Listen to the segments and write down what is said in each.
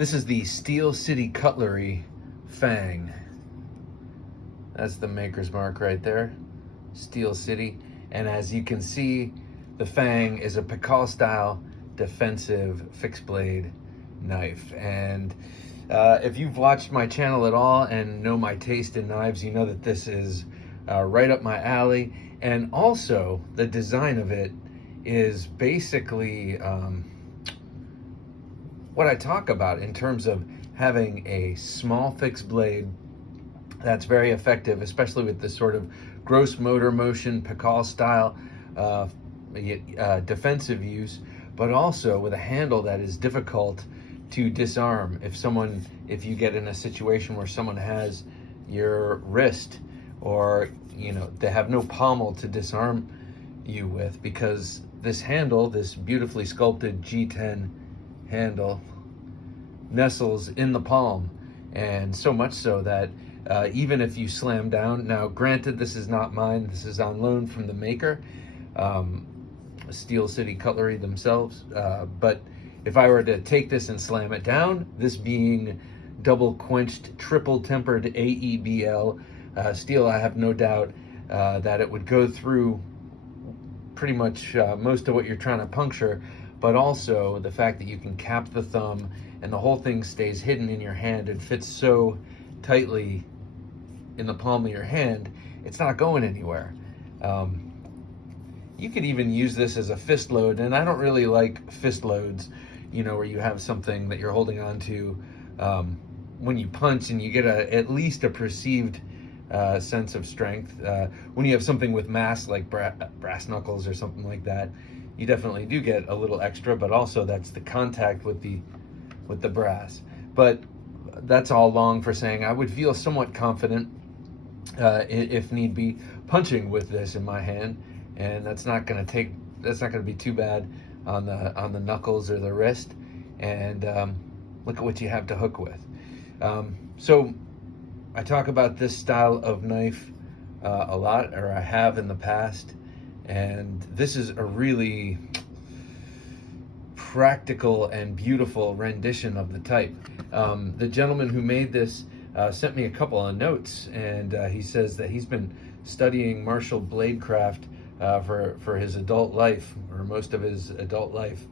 This is the Steel City Cutlery Fang. That's the maker's mark right there, Steel City. And as you can see, the Fang is a Pikal style defensive fixed blade knife. And if you've watched my channel at all and know my taste in knives, you know that this is right up my alley. And also the design of it is basically what I talk about in terms of having a small fixed blade that's very effective, especially with this sort of gross motor motion, Pikal style defensive use, but also with a handle that is difficult to disarm. If you get in a situation where someone has your wrist, or they have no pommel to disarm you with, because this handle, this beautifully sculpted G10 handle, nestles in the palm, and so much so that even if you slam down, now granted this is not mine, this is on loan from the maker, Steel City Cutlery themselves, but if I were to take this and slam it down, this being double quenched, triple tempered AEBL steel, I have no doubt that it would go through pretty much most of what you're trying to puncture, but also the fact that you can cap the thumb and the whole thing stays hidden in your hand and fits so tightly in the palm of your hand, it's not going anywhere. You could even use this as a fist load, and I don't really like fist loads, where you have something that you're holding on to when you punch and you get at least a perceived sense of strength. When you have something with mass like brass knuckles or something like that, you definitely do get a little extra, but also that's the contact with the brass. But that's all long for saying I would feel somewhat confident, if need be, punching with this in my hand, and that's not going to be too bad on the knuckles or the wrist. And look at what you have to hook with. So I talk about this style of knife a lot, or I have in the past, and this is a really practical and beautiful rendition of the type. The gentleman who made this sent me a couple of notes, and he says that he's been studying martial bladecraft for his adult life, or most of his adult life,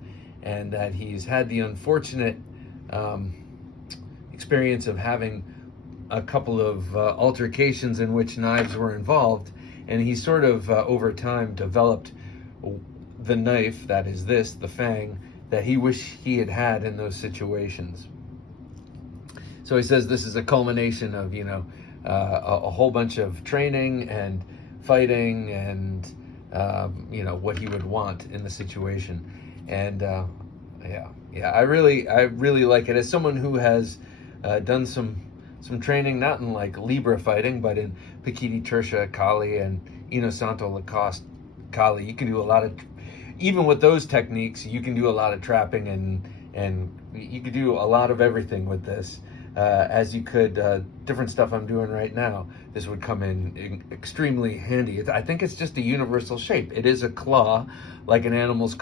and that he's had the unfortunate experience of having a couple of altercations in which knives were involved, and he sort of over time developed the knife that is the Fang, that he wished he had in those situations. So he says this is a culmination of a whole bunch of training and fighting and what he would want in the situation. And I really like it. As someone who has done some training, not in like Libra fighting, but in Pikiti Tertia Kali and Inosanto Lacoste Kali, you can do a lot of, even with those techniques, you can do a lot of trapping, and you could do a lot of everything with this, as you could different stuff I'm doing right now. This would come in extremely handy. I think it's just a universal shape. It is a claw, like an animal's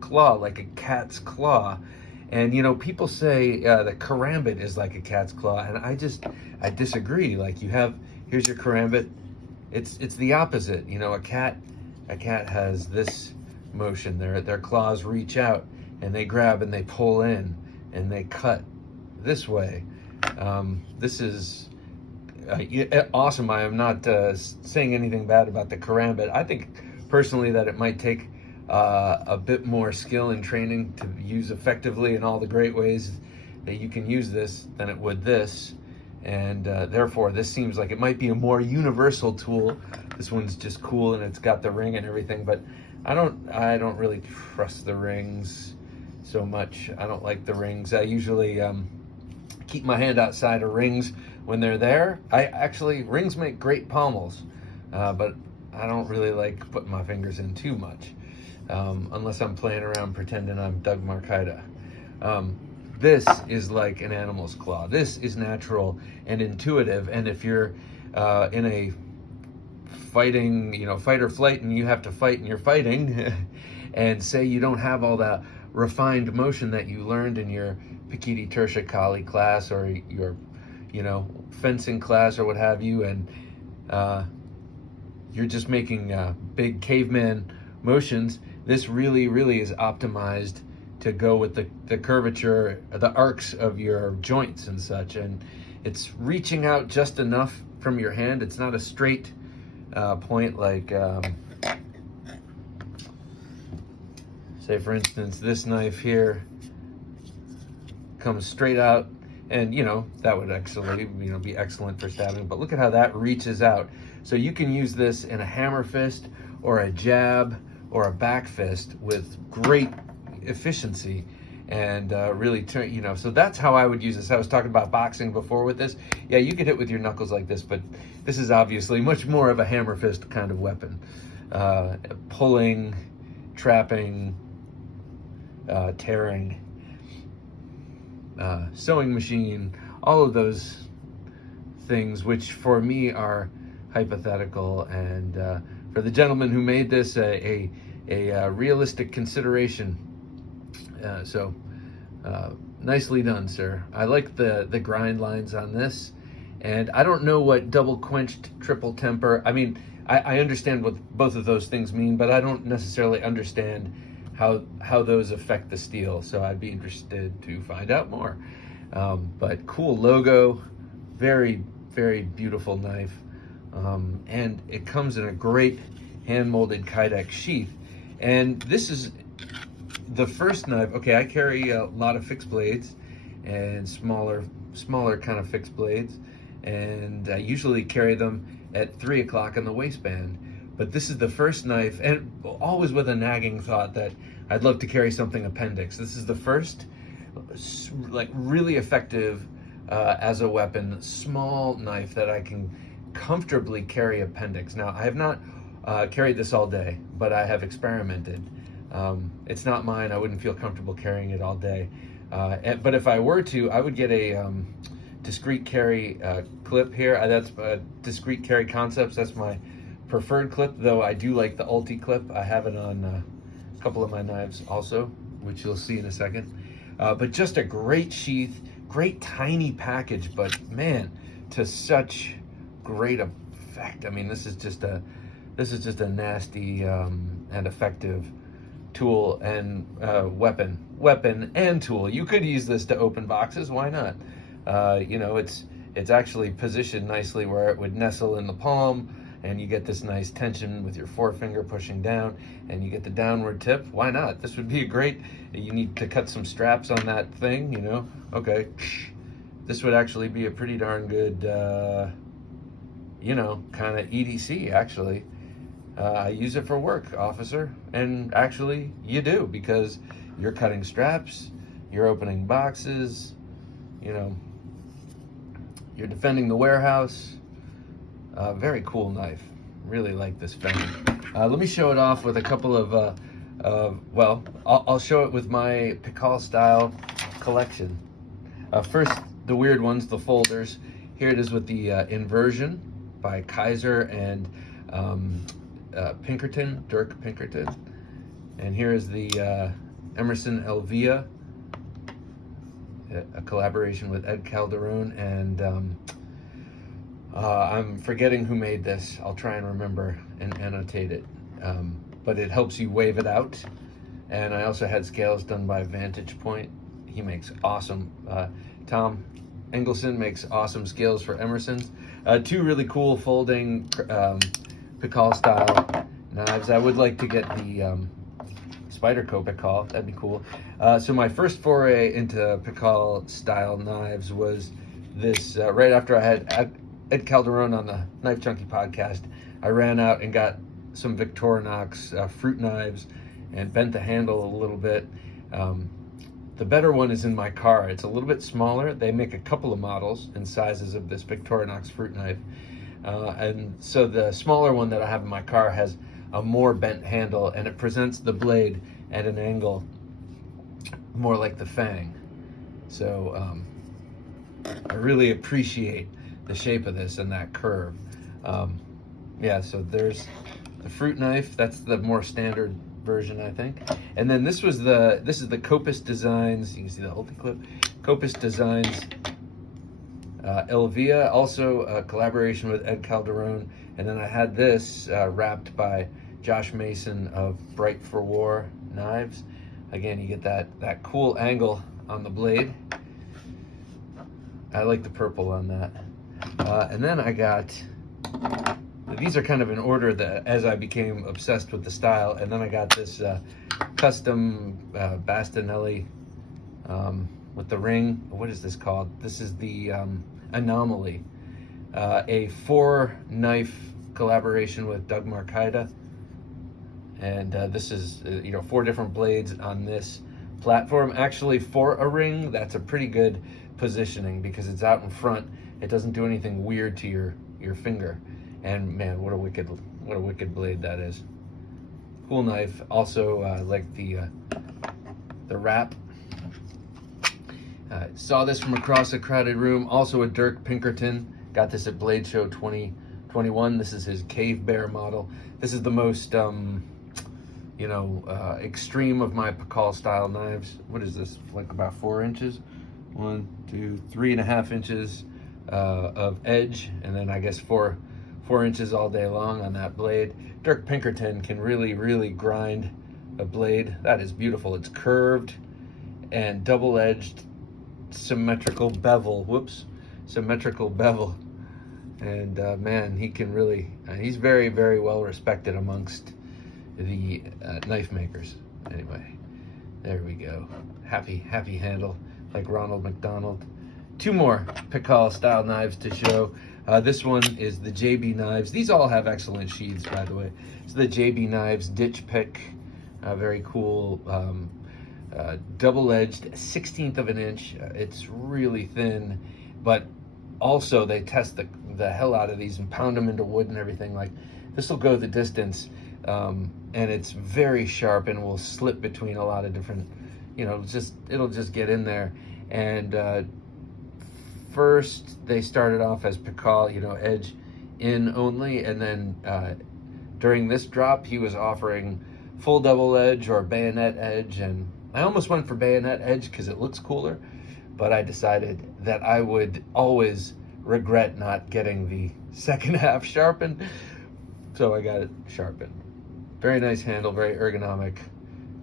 claw, like a cat's claw. And people say that karambit is like a cat's claw, and I disagree. Like here's your karambit. It's the opposite. A cat has this motion. Their claws reach out and they grab and they pull in and they cut this way. This is awesome. I am not saying anything bad about the karambit. I think personally that it might take a bit more skill and training to use effectively in all the great ways that you can use this than it would this, and therefore this seems like it might be a more universal tool. This one's just cool and it's got the ring and everything, but I don't really trust the rings so much. I don't like the rings. I usually keep my hand outside of rings when they're there. Rings make great pommels, but I don't really like putting my fingers in too much. Unless I'm playing around pretending I'm Doug Marcaida. This is like an animal's claw. This is natural and intuitive, and if you're in a fighting, fight or flight, and you have to fight and you're fighting, and say you don't have all that refined motion that you learned in your Pikiti Tertia Kali class or your, you know, fencing class or what have you, and you're just making big caveman motions, this really is optimized to go with the curvature, the arcs of your joints and such, and it's reaching out just enough from your hand. It's not a straight point like, say for instance, this knife here comes straight out, and you know, that would actually, you know, be excellent for stabbing, but look at how that reaches out. So you can use this in a hammer fist or a jab or a back fist with great efficiency, and really turn, you know, so that's how I would use this. I was talking about boxing before with this. Yeah, you could hit with your knuckles like this, but this is obviously much more of a hammer fist kind of weapon. Pulling, trapping, tearing, sewing machine, all of those things, which for me are hypothetical, and for the gentleman who made this a realistic consideration. So nicely done, sir. I like the grind lines on this, and I don't know what double quenched, triple temper. I mean, I understand what both of those things mean, but I don't necessarily understand how those affect the steel. So I'd be interested to find out more. But cool logo, very beautiful knife, and it comes in a great hand-molded Kydex sheath. And this is the first knife. Okay, I carry a lot of fixed blades and smaller kind of fixed blades, and I usually carry them at 3 o'clock in the waistband. But this is the first knife, and always with a nagging thought that I'd love to carry something appendix. This is the first, like, really effective as a weapon, small knife that I can comfortably carry appendix. Now, I have not carried this all day, but I have experimented. It's not mine. I wouldn't feel comfortable carrying it all day. But if I were to, I would get a discreet carry clip here. That's Discreet Carry Concepts. That's my preferred clip, though I do like the Ulti clip. I have it on a couple of my knives also, which you'll see in a second. But just a great sheath, great tiny package, but man, to such great effect. I mean, this is just a nasty and effective tool and weapon and tool. You could use this to open boxes. Why not? You know, it's actually positioned nicely where it would nestle in the palm, and you get this nice tension with your forefinger pushing down, and you get the downward tip. Why not? This would be a great, you need to cut some straps on that thing, you know? Okay, this would actually be a pretty darn good, you know, kind of EDC, actually. I use it for work, officer, and actually you do, because you're cutting straps, you're opening boxes, you know, you're defending the warehouse. Very cool knife. Really like this Fang. Let me show it off with a couple of, well, I'll show it with my Pikal style collection. First, the weird ones, the folders. Here it is with the Inversion by Kaiser and Pinkerton, Dirk Pinkerton. And here is the Emerson Elvia, a collaboration with Ed Calderon, and I'm forgetting who made this. I'll try and remember and annotate it. But it helps you wave it out. And I also had scales done by Vantage Point. He makes awesome, Tom Engelson makes awesome scales for Emerson's. Two really cool folding Pikal style knives. I would like to get the Spyderco Pikal, that'd be cool. So my first foray into Pikal style knives was this, right after I had Ed Calderon on the Knife Junkie podcast. I ran out and got some Victorinox fruit knives and bent the handle a little bit. The better one is in my car. It's a little bit smaller. They make a couple of models and sizes of this Victorinox fruit knife. And so the smaller one that I have in my car has a more bent handle, and it presents the blade at an angle more like the Fang. So I really appreciate the shape of this and that curve. Yeah, so there's the fruit knife. That's the more standard version, I think. And then this is the Copus Designs. You can see the Ulti clip. Copus Designs. Elvia, also a collaboration with Ed Calderon. And then I had this wrapped by Josh Mason of Bright for War Knives. Again, you get that cool angle on the blade. I like the purple on that. And then I got, these are kind of in order that as I became obsessed with the style. And then I got this custom Bastinelli with the ring. What is this called? This is the Anomaly, a 4-knife collaboration with Doug Marcaida. And this is 4 different blades on this platform. Actually, for a ring, that's a pretty good positioning because it's out in front. It doesn't do anything weird to your finger. And man, what a wicked blade that is. Cool knife. Also, like the wrap. Saw this from across a crowded room. Also a Dirk Pinkerton. Got this at Blade Show 2021. This is his Cave Bear model. This is the most extreme of my Pakal style knives. What is this? Like about 4 inches? 1, 2, 3.5 inches of edge, and then I guess 4 inches all day long on that blade. Dirk Pinkerton can really grind a blade. That is beautiful. It's curved and double-edged, symmetrical bevel. Symmetrical bevel. And man, he can really, he's very well respected amongst the knife makers. Anyway, there we go. Happy handle, like Ronald McDonald. 2 more Pakal style knives to show. This one is the JB Knives. These all have excellent sheaths, by the way. So the JB Knives Ditch Pick, very cool, double-edged, 1/16 of an inch. It's really thin, but also they test the hell out of these and pound them into wood and everything. Like, this will go the distance, and it's very sharp and will slip between a lot of different, it'll just get in there. And first they started off as Pakal, edge in only, and then during this drop he was offering full double edge or bayonet edge, and I almost went for bayonet edge because it looks cooler, but I decided that I would always regret not getting the second half sharpened, so I got it sharpened. Very nice handle, very ergonomic,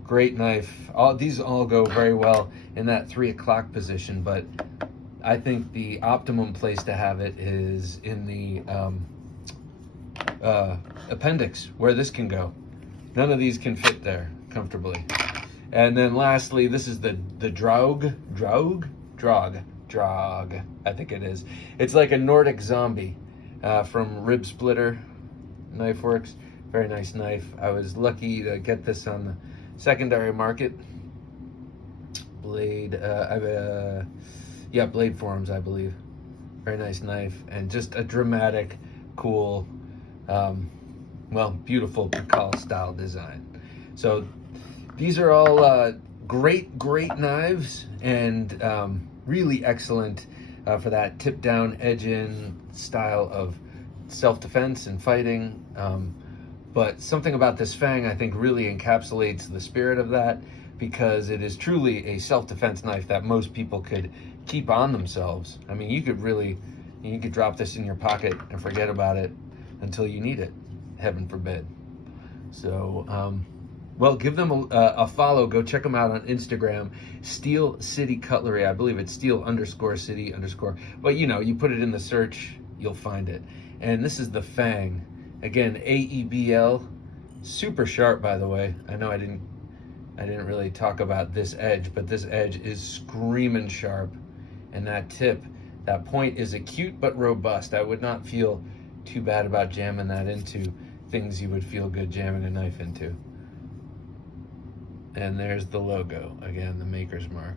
great knife. These all go very well in that 3 o'clock position, but I think the optimum place to have it is in the appendix, where this can go. None of these can fit there comfortably. And then lastly, this is the Draug, I think it is. It's like a Nordic zombie from Rib Splitter Knife Works. Very nice knife. I was lucky to get this on the secondary market. Blade Forums, I believe. Very nice knife, and just a dramatic, cool, beautiful Pakal style design. So these are all great knives, and really excellent for that tip down, edge in style of self-defense and fighting. But something about this Fang, I think, really encapsulates the spirit of that, because it is truly a self-defense knife that most people could keep on themselves. I mean, you could drop this in your pocket and forget about it until you need it, heaven forbid. So, give them a follow. Go check them out on Instagram, Steel City Cutlery. I believe it's Steel_City_. But you put it in the search, you'll find it. And this is the Fang. Again, AEBL, super sharp, by the way. I know I didn't really talk about this edge, but this edge is screaming sharp. And that tip, that point is acute but robust. I would not feel too bad about jamming that into things you would feel good jamming a knife into. And there's the logo, again, the maker's mark.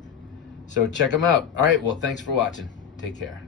So check them out. All right, well, thanks for watching. Take care.